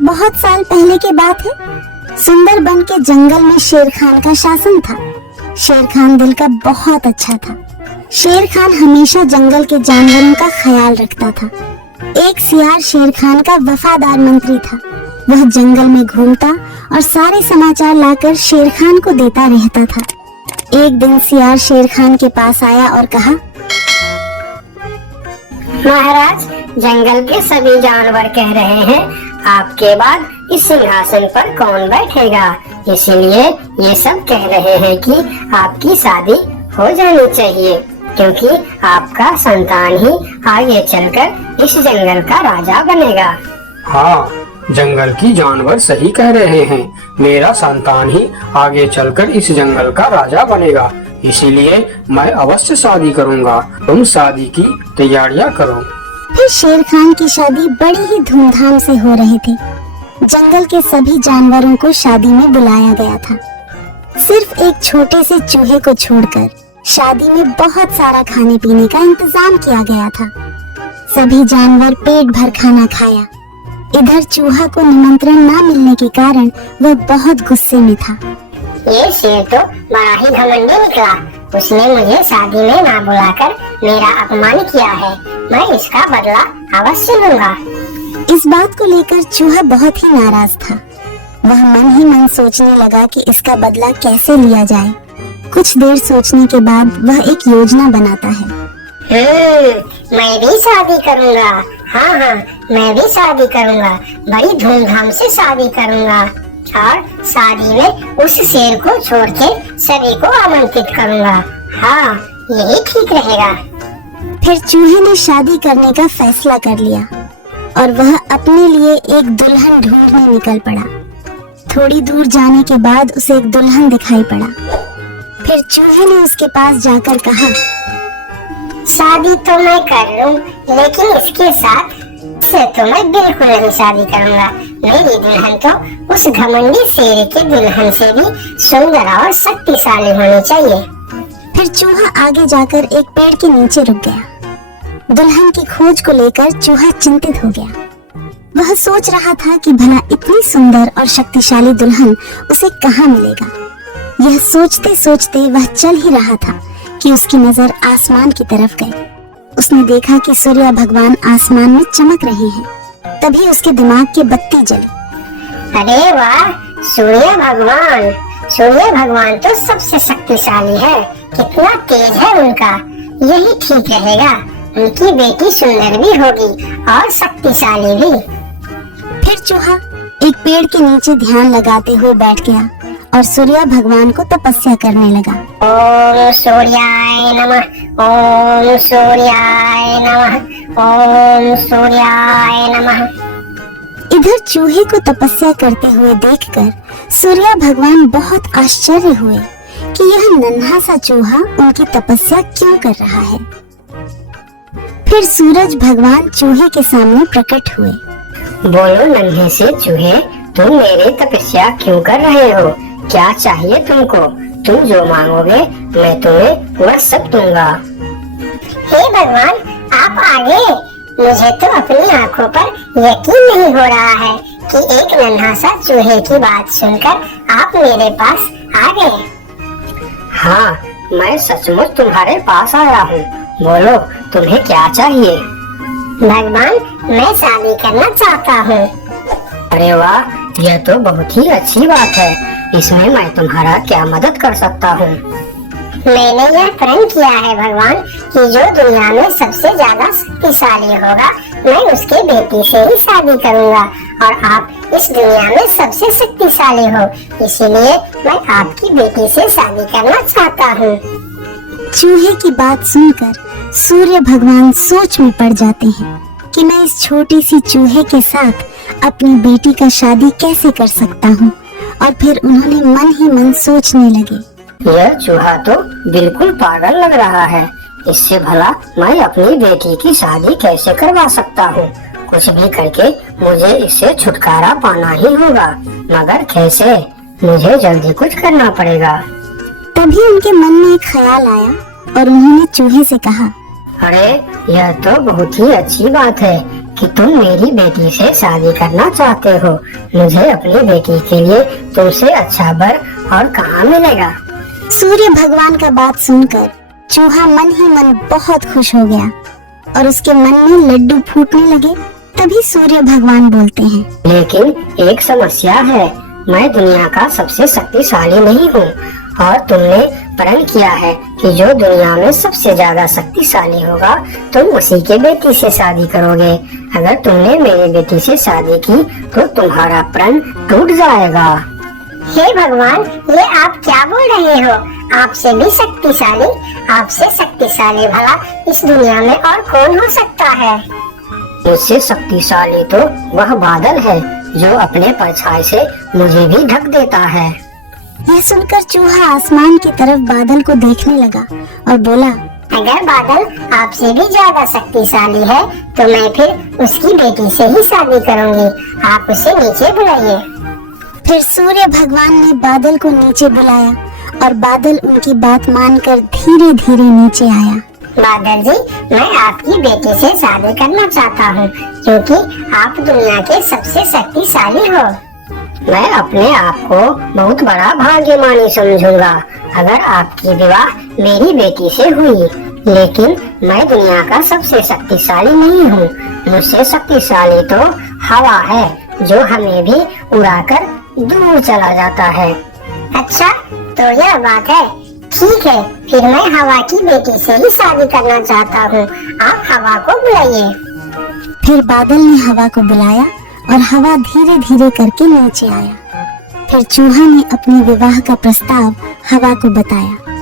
बहुत साल पहले की बात है। सुंदरबन के जंगल में शेर खान का शासन था। शेर खान दिल का बहुत अच्छा था। शेर खान हमेशा जंगल के जानवरों का ख्याल रखता था। एक सियार शेर खान का वफादार मंत्री था। वह जंगल में घूमता और सारे समाचार लाकर शेर खान को देता रहता था। एक दिन सियार शेर खान के पास आया और कहा, महाराज, जंगल के सभी जानवर कह रहे हैं आपके बाद इस सिंहासन पर कौन बैठेगा, इसीलिए ये सब कह रहे हैं कि आपकी शादी हो जानी चाहिए, क्योंकि आपका संतान ही आगे चलकर इस जंगल का राजा बनेगा। हाँ, जंगल की जानवर सही कह रहे हैं। मेरा संतान ही आगे चलकर इस जंगल का राजा बनेगा, इसीलिए मैं अवश्य शादी करूंगा। तुम शादी की तैयारियां करो। फिर शेर खान की शादी बड़ी ही धूमधाम से हो रही थी। जंगल के सभी जानवरों को शादी में बुलाया गया था। सिर्फ एक छोटे से चूहे को छोड़कर शादी में बहुत सारा खाने पीने का इंतजाम किया गया था। सभी जानवर पेट भर खाना खाया। इधर चूहा को निमंत्रण न मिलने के कारण वह बहुत गुस्से में था। ये शेर तो बड़ा ही घमंडी निकला। उसने मुझे शादी में ना बुलाकर मेरा अपमान किया है। मैं इसका बदला अवश्य लूंगा। इस बात को लेकर चूहा बहुत ही नाराज था। वह मन ही मन सोचने लगा कि इसका बदला कैसे लिया जाए। कुछ देर सोचने के बाद वह एक योजना बनाता है। मैं भी शादी करूंगा। हाँ, मैं भी शादी करूंगा। बड़ी धूमधाम से शादी करूंगा और शादी में उस शेर को छोड़ के सभी को आमंत्रित करूंगा। हाँ, यही ठीक रहेगा। फिर चूहे ने शादी करने का फैसला कर लिया और वह अपने लिए एक दुल्हन ढूंढने निकल पड़ा। थोड़ी दूर जाने के बाद उसे एक दुल्हन दिखाई पड़ा। फिर चूहे ने उसके पास जाकर कहा, शादी तो मैं कर लूं, लेकिन इसके साथ से तो मैं बिल्कुल नहीं शादी करूंगा। मेरी दुल्हन तो उस घमंडी शेर के दुल्हन से भी सुंदर और शक्तिशाली होनी चाहिए। फिर चूहा आगे जाकर एक पेड़ के नीचे रुक गया। दुल्हन की खोज को लेकर चूहा चिंतित हो गया। वह सोच रहा था कि भला इतनी सुंदर और शक्तिशाली दुल्हन उसे कहाँ मिलेगा। यह सोचते सोचते वह चल ही रहा था कि उसकी नजर आसमान की तरफ गई। उसने देखा कि सूर्य भगवान आसमान में चमक रहे हैं। तभी उसके दिमाग की बत्ती जली। अरे वाह, सूर्य भगवान! सूर्य भगवान तो सबसे शक्तिशाली है। कितना तेज है उनका। यही ठीक रहेगा। उनकी बेटी सुंदर भी होगी और शक्तिशाली भी। फिर चूहा एक पेड़ के नीचे ध्यान लगाते हुए बैठ गया और सूर्य भगवान को तपस्या करने लगा। ओम सूर्याय नमः, ओम सूर्याय नमः, ओम सूर्याय नमः। इधर चूहे को तपस्या करते हुए देखकर सूर्य भगवान बहुत आश्चर्य हुए कि यह नन्हा सा चूहा उनकी तपस्या क्यों कर रहा है। फिर सूरज भगवान चूहे के सामने प्रकट हुए। बोलो नन्हे से चूहे, तुम मेरी तपस्या क्यों कर रहे हो? क्या चाहिए तुमको? तुम जो मांगोगे मैं तुम्हें वह सब दूंगा। हे भगवान, आप आगे। मुझे तो अपनी आंखों पर यकीन नहीं हो रहा है कि एक नन्हा सा चूहे की बात सुनकर आप मेरे पास आ गए। हाँ, मैं सचमुच तुम्हारे पास आया हूँ। बोलो, तुम्हें क्या चाहिए? भगवान, मैं शादी करना चाहता हूँ। अरे वाह, यह तो बहुत ही अच्छी बात है। इसमें मैं तुम्हारा क्या मदद कर सकता हूँ? मैंने यह प्रण किया है भगवान कि जो दुनिया में सबसे ज्यादा शक्तिशाली होगा मैं उसके बेटी से ही शादी करूँगा, और आप इस दुनिया में सबसे शक्तिशाली हो, इसीलिए मैं आपकी बेटी से शादी करना चाहता हूँ। चूहे की बात सुनकर सूर्य भगवान सोच में पड़ जाते हैं कि मैं इस छोटी सी चूहे के साथ अपनी बेटी का शादी कैसे कर सकता हूँ। और फिर उन्होंने मन ही मन सोचने लगे, यह चूहा तो बिल्कुल पागल लग रहा है। इससे भला मैं अपनी बेटी की शादी कैसे करवा सकता हूँ? कुछ भी करके मुझे इससे छुटकारा पाना ही होगा, मगर कैसे? मुझे जल्दी कुछ करना पड़ेगा। तभी उनके मन में एक ख्याल आया और उन्होंने चूहे से कहा, अरे, यह तो बहुत ही अच्छी बात है। कि तुम मेरी बेटी से शादी करना चाहते हो। मुझे अपनी बेटी के लिए तुमसे अच्छा वर और कहाँ मिलेगा। सूर्य भगवान का बात सुनकर चूहा मन ही मन बहुत खुश हो गया और उसके मन में लड्डू फूटने लगे। तभी सूर्य भगवान बोलते हैं, लेकिन एक समस्या है, मैं दुनिया का सबसे शक्तिशाली नहीं हूँ और तुमने प्रण किया है कि जो दुनिया में सबसे ज्यादा शक्तिशाली होगा तुम उसी के बेटी से शादी करोगे। अगर तुमने मेरी बेटी से शादी की तो तुम्हारा प्रण टूट जाएगा। हे भगवान, ये आप क्या बोल रहे हो? आपसे भी शक्तिशाली, आपसे शक्तिशाली भला इस दुनिया में और कौन हो सकता है? मुझसे शक्तिशाली तो वह बादल है जो अपने परछाई से मुझे भी ढक देता है। यह सुनकर चूहा आसमान की तरफ बादल को देखने लगा और बोला, अगर बादल आपसे भी ज्यादा शक्तिशाली है तो मैं फिर उसकी बेटी से ही शादी करूंगी। आप उसे नीचे बुलाइए। फिर सूर्य भगवान ने बादल को नीचे बुलाया और बादल उनकी बात मानकर धीरे धीरे नीचे आया। बादल जी, मैं आपकी बेटी से शादी करना चाहता हूँ क्योंकि आप दुनिया के सबसे शक्तिशाली हो। मैं अपने आप को बहुत बड़ा भाग्यमानी समझूंगा अगर आपकी विवाह मेरी बेटी से हुई, लेकिन मैं दुनिया का सबसे शक्तिशाली नहीं हूँ। मुझसे शक्तिशाली तो हवा है जो हमें भी उड़ाकर दूर चला जाता है। अच्छा, तो यह बात है। ठीक है, फिर मैं हवा की बेटी से ही शादी करना चाहता हूँ। आप हवा को बुलाइए। फिर बादल ने हवा को बुलाया और हवा धीरे धीरे करके नीचे आया। फिर चूहा ने अपने विवाह का प्रस्ताव हवा को बताया।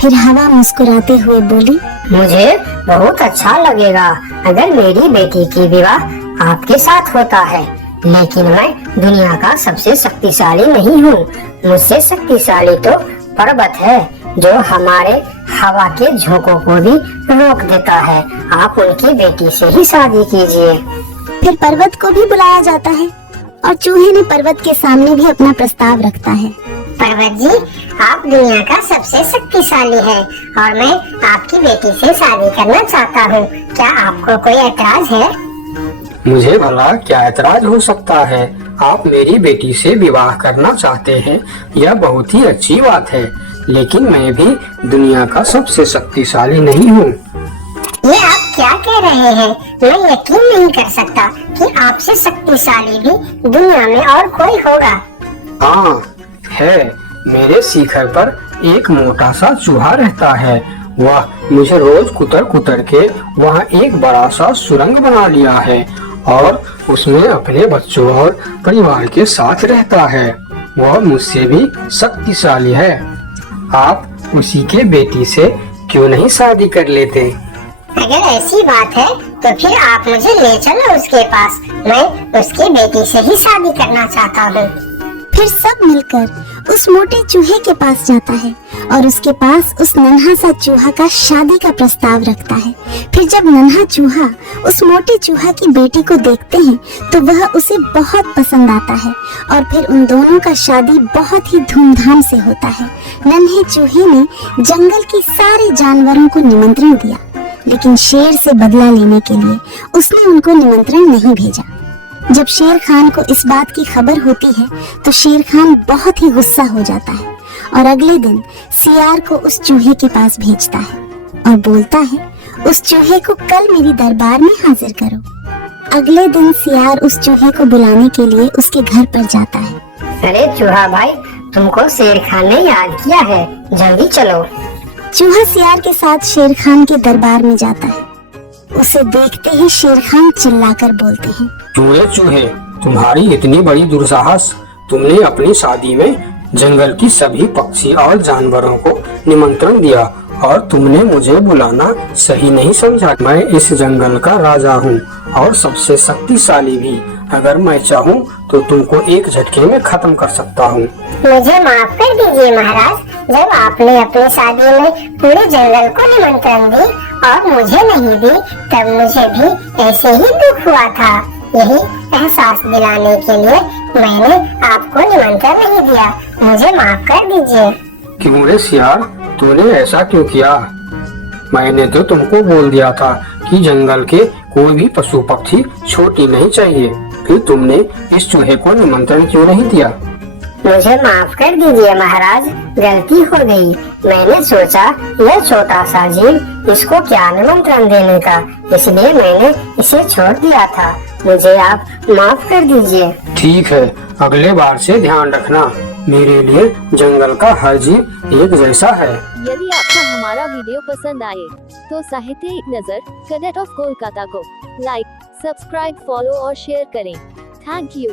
फिर हवा मुस्कुराते हुए बोली, मुझे बहुत अच्छा लगेगा अगर मेरी बेटी की विवाह आपके साथ होता है, लेकिन मैं दुनिया का सबसे शक्तिशाली नहीं हूँ। मुझसे शक्तिशाली तो पर्वत है जो हमारे हवा के झोंकों को भी रोक देता है। आप उनकी बेटी से ही शादी कीजिए। फिर पर्वत को भी बुलाया जाता है और चूहे ने पर्वत के सामने भी अपना प्रस्ताव रखता है। पर्वत जी, आप दुनिया का सबसे शक्तिशाली है और मैं आपकी बेटी से शादी करना चाहता हूँ। क्या आपको कोई ऐतराज है? मुझे भला क्या ऐतराज हो सकता है। आप मेरी बेटी से विवाह करना चाहते हैं, यह बहुत ही अच्छी बात है, लेकिन मैं भी दुनिया का सबसे शक्तिशाली नहीं हूँ। ये आप क्या कह रहे हैं? मैं यकीन नहीं कर सकता कि आपसे शक्तिशाली भी दुनिया में और कोई होगा। हाँ है, मेरे शिखर पर एक मोटा सा चूहा रहता है। वह मुझे रोज कुतर कुतर के वहाँ एक बड़ा सा सुरंग बना लिया है और उसमें अपने बच्चों और परिवार के साथ रहता है। वह मुझसे भी शक्तिशाली है। आप उसी के बेटी से क्यों नहीं शादी कर लेते? अगर ऐसी बात है तो फिर आप मुझे ले चलो उसके पास। मैं उसकी बेटी से ही शादी करना चाहता हूँ। फिर सब मिलकर उस मोटे चूहे के पास जाता है और उसके पास उस नन्हा सा चूहा का शादी का प्रस्ताव रखता है। फिर जब नन्हा चूहा उस मोटे चूहा की बेटी को देखते हैं तो वह उसे बहुत पसंद आता है और फिर उन दोनों का शादी बहुत ही धूमधाम से होता है। नन्हे चूहे ने जंगल के सारे जानवरों को निमंत्रण दिया, लेकिन शेर से बदला लेने के लिए उसने उनको निमंत्रण नहीं भेजा। जब शेर खान को इस बात की खबर होती है तो शेर खान बहुत ही गुस्सा हो जाता है और अगले दिन सियार को उस चूहे के पास भेजता है और बोलता है, उस चूहे को कल मेरी दरबार में हाजिर करो। अगले दिन सियार उस चूहे को बुलाने के लिए उसके घर पर जाता है। अरे चूहा भाई, तुमको शेर खान ने याद किया है, जल्दी चलो। चूहा सियार के साथ शेर खान के दरबार में जाता है। उसे देखते ही शेर खान चिल्लाकर बोलते हैं, चूहे चूहे, तुम्हारी इतनी बड़ी दुस्साहस। तुमने अपनी शादी में जंगल की सभी पक्षी और जानवरों को निमंत्रण दिया और तुमने मुझे बुलाना सही नहीं समझा। मैं इस जंगल का राजा हूँ और सबसे शक्तिशाली भी। अगर मैं चाहूँ तो तुमको एक झटके में खत्म कर सकता हूँ। मुझे माफ कर दीजिए महाराज। जब आपने अपनी शादी में पूरे जंगल को निमंत्रण दी और मुझे नहीं दी, तब मुझे भी ऐसे ही दुख हुआ था। यही एहसास दिलाने के लिए मैंने आपको निमंत्रण नहीं दिया। मुझे माफ कर दीजिए। क्यों रे सियार, तूने ऐसा क्यों किया? मैंने तो तुमको बोल दिया था कि जंगल के कोई भी पशु पक्षी छूटी नहीं चाहिए। फिर तुमने इस चूहे को निमंत्रण क्यों नहीं दिया? मुझे माफ कर दीजिए महाराज, गलती हो गई। मैंने सोचा यह छोटा सा जीव, इसको क्या निमंत्रण देने का, इसलिए मैंने इसे छोड़ दिया था। मुझे आप माफ कर दीजिए। ठीक है, अगले बार से ध्यान रखना। मेरे लिए जंगल का हर जीव एक जैसा है। यदि आपको हमारा वीडियो पसंद आए तो साहित्य एक नज़र कैडेट ऑफ कोलकाता को लाइक, सब्सक्राइब, फॉलो और शेयर करें। Thank you.